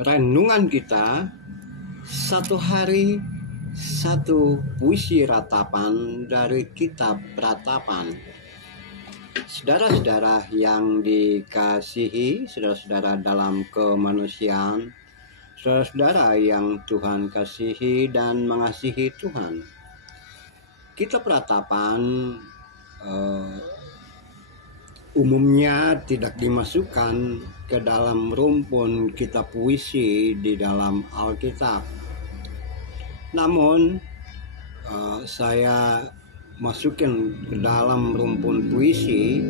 renungan kita satu hari satu puisi ratapan dari kitab Ratapan. Saudara-saudara yang dikasihi, saudara-saudara dalam kemanusiaan, saudara-saudara yang Tuhan kasihi dan mengasihi Tuhan, kitab Ratapan umumnya tidak dimasukkan ke dalam rumpun kitab puisi di dalam Alkitab. Namun saya masukin ke dalam rumpun puisi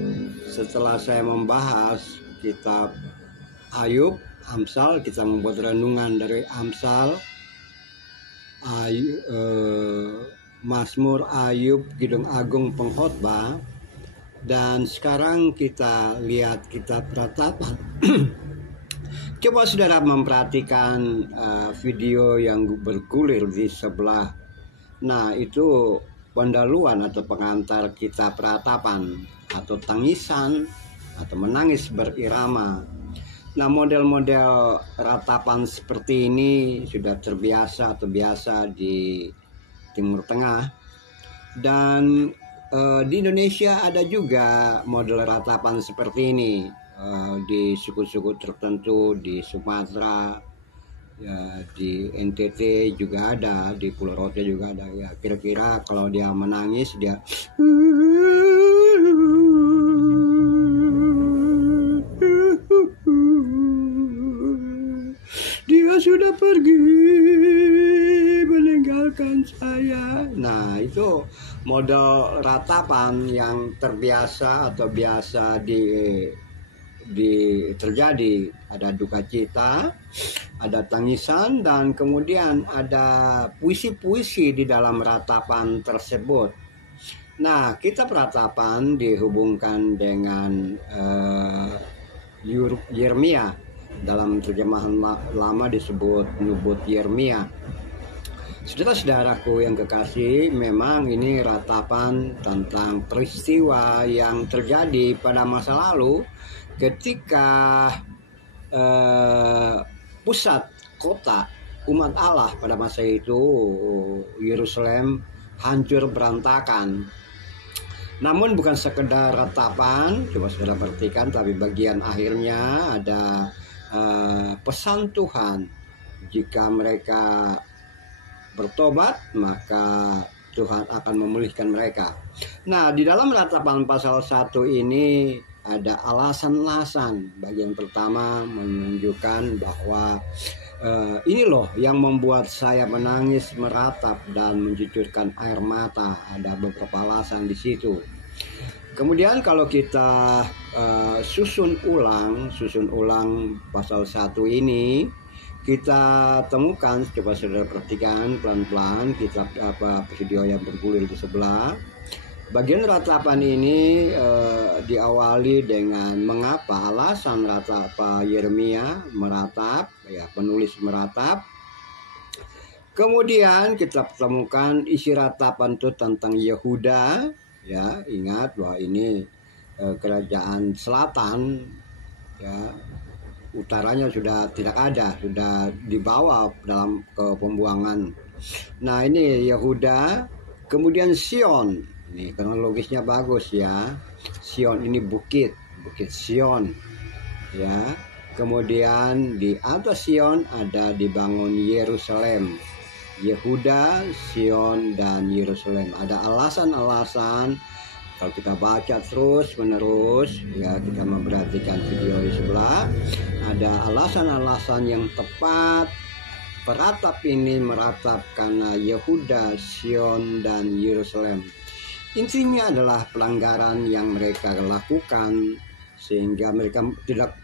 setelah saya membahas kitab Ayub, Amsal. Kita membuat renungan dari Amsal, Mazmur, Ayub, Kidung Agung, Pengkhotbah. Dan sekarang kita lihat kitab Ratapan. Coba saudara memperhatikan video yang bergulir di sebelah. Nah, itu pendahuluan atau pengantar kitab Ratapan, atau tangisan atau menangis berirama. Nah, model-model ratapan seperti ini sudah terbiasa atau biasa di Timur Tengah. Dan di Indonesia ada juga model ratapan seperti ini. Di suku-suku tertentu, di Sumatera, ya, di NTT juga ada, di Pulau Rote juga ada. Ya, kira-kira kalau dia menangis, dia sudah pergi meninggalkan saya. Nah, itu model ratapan yang terbiasa atau biasa terjadi. Ada duka cita, ada tangisan, dan kemudian ada puisi-puisi di dalam ratapan tersebut. Nah, kitab Ratapan dihubungkan dengan Yeremia. Dalam terjemahan lama disebut Nubut Yeremia. Saudara-saudaraku yang kekasih, memang ini ratapan tentang peristiwa yang terjadi pada masa lalu ketika pusat kota umat Allah pada masa itu, Yerusalem, hancur berantakan. Namun bukan sekedar ratapan, coba saudara perhatikan, tapi bagian akhirnya ada pesan Tuhan. Jika mereka bertobat, maka Tuhan akan memulihkan mereka. Nah, di dalam Ratapan pasal 1 ini ada alasan-alasan. Bagian pertama menunjukkan bahwa ini loh yang membuat saya menangis, meratap, dan mencucurkan air mata. Ada beberapa alasan di situ. Kemudian kalau kita susun ulang pasal 1 ini, kita temukan, coba saudara perhatikan pelan-pelan kitab video yang bergulir di sebelah. Bagian ratapan ini diawali dengan mengapa, alasan ratapan Yeremia meratap, ya, penulis meratap. Kemudian kita temukan isi ratapan itu tentang Yehuda. Ya, ingat bahwa ini kerajaan selatan, ya, utaranya sudah tidak ada, sudah dibawa dalam pembuangan. Nah, ini Yehuda, kemudian Sion. Ini kronologisnya bagus, ya. Sion ini bukit Sion, ya. Kemudian di atas Sion ada dibangun Yerusalem. Yehuda, Sion, dan Yerusalem. Ada alasan-alasan. Kalau kita baca terus menerus, ya, kita memperhatikan video di sebelah, ada alasan-alasan yang tepat. Peratap ini meratap karena Yehuda, Sion, dan Yerusalem. Intinya adalah pelanggaran yang mereka lakukan sehingga mereka tidak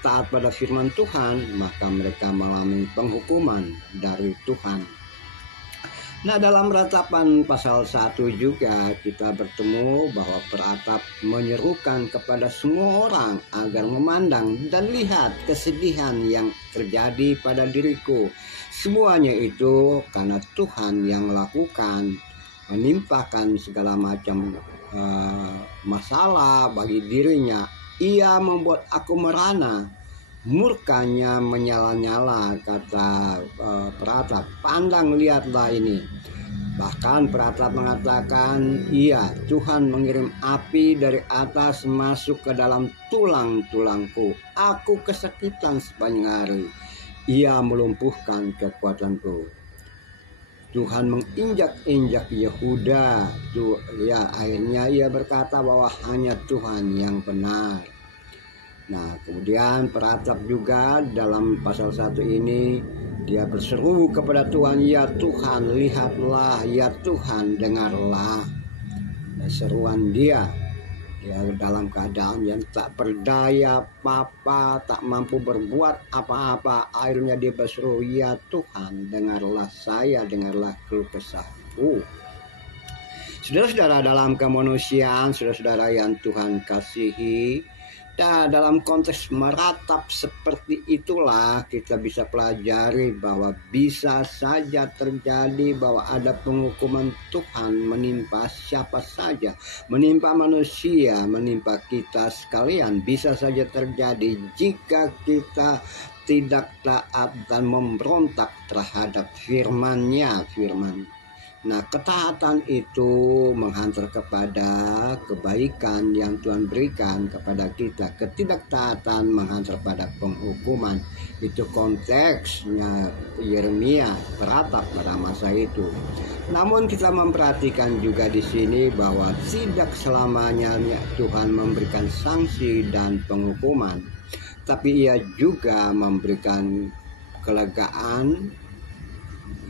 taat pada firman Tuhan, maka mereka mengalami penghukuman dari Tuhan. Nah, dalam Ratapan pasal 1 juga kita bertemu bahwa peratap menyerukan kepada semua orang agar memandang dan lihat kesedihan yang terjadi pada diriku. Semuanya itu karena Tuhan yang melakukan, menimpakan segala macam masalah bagi dirinya. Ia membuat aku merana. murkanya menyala-nyala, kata peratap. Pandang, lihatlah ini. Bahkan peratap mengatakan, iya, Tuhan mengirim api dari atas masuk ke dalam tulang-tulangku. Aku kesakitan sepanjang hari. Ia melumpuhkan kekuatanku. Tuhan menginjak-injak Yehuda. Ya, akhirnya ia berkata bahwa hanya Tuhan yang benar. Nah, kemudian peratap juga dalam pasal 1 ini dia berseru kepada Tuhan, ya Tuhan lihatlah, ya Tuhan dengarlah. Nah, seruan dia dalam keadaan yang tak berdaya apa-apa, tak mampu berbuat apa-apa. Akhirnya dia berseru, ya Tuhan dengarlah saya, dengarlah keluh kesahku. Saudara-saudara, dalam kemanusiaan, saudara-saudara yang Tuhan kasihi, dan dalam konteks meratap seperti itulah kita bisa pelajari bahwa bisa saja terjadi bahwa ada penghukuman Tuhan menimpa siapa saja, menimpa manusia, menimpa kita sekalian. Bisa saja terjadi jika kita tidak taat dan memberontak terhadap firman-Nya, firman. Nah, ketaatan itu menghantar kepada kebaikan yang Tuhan berikan kepada kita. Ketidaktaatan menghantar pada penghukuman. Itu konteksnya Yeremia peratap pada masa itu. Namun kita memperhatikan juga di sini bahwa tidak selamanya Tuhan memberikan sanksi dan penghukuman, tapi Ia juga memberikan kelegaan.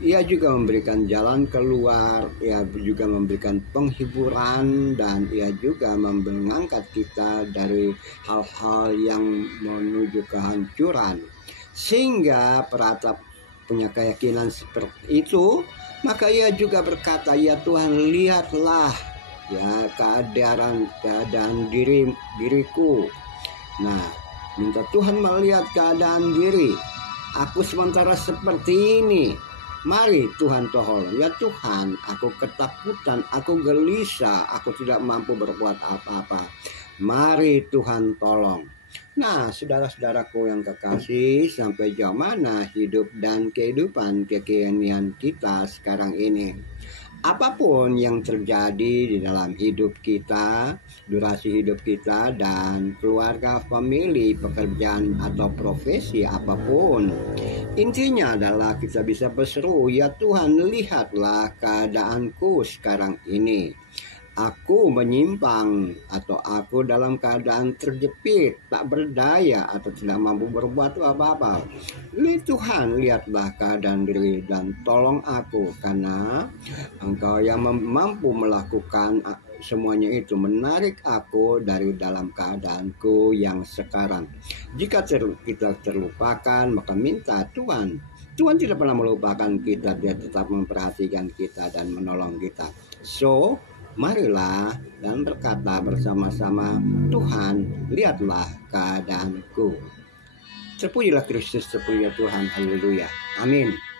Ia juga memberikan jalan keluar, ia juga memberikan penghiburan, dan ia juga mengangkat kita dari hal-hal yang menuju kehancuran. Sehingga peratap punya keyakinan seperti itu, maka ia juga berkata, ya Tuhan lihatlah ya keadaan diriku. Nah, minta Tuhan melihat keadaan diri. Aku sementara seperti ini. Mari Tuhan tolong, ya Tuhan, aku ketakutan, aku gelisah, aku tidak mampu berbuat apa-apa. Mari Tuhan tolong. Nah, saudara-saudaraku yang kekasih, sampai jauh mana hidup dan kehidupan kekinian kita sekarang ini? Apapun yang terjadi di dalam hidup kita, durasi hidup kita, dan keluarga, famili, pekerjaan, atau profesi apapun, intinya adalah kita bisa berseru, ya Tuhan lihatlah keadaanku sekarang ini. Aku menyimpang, atau aku dalam keadaan terjepit, tak berdaya, atau tidak mampu berbuat apa-apa. Tuhan lihatlah keadaan diri dan tolong aku, karena Engkau yang mampu melakukan semuanya itu, menarik aku dari dalam keadaanku yang sekarang. Jika kita terlupakan, maka minta Tuhan. Tuhan tidak pernah melupakan kita, Dia tetap memperhatikan kita dan menolong kita. So, marilah dan berkata bersama-sama, Tuhan lihatlah keadaanku. Terpujilah Kristus, terpujilah Tuhan, haleluya, amin.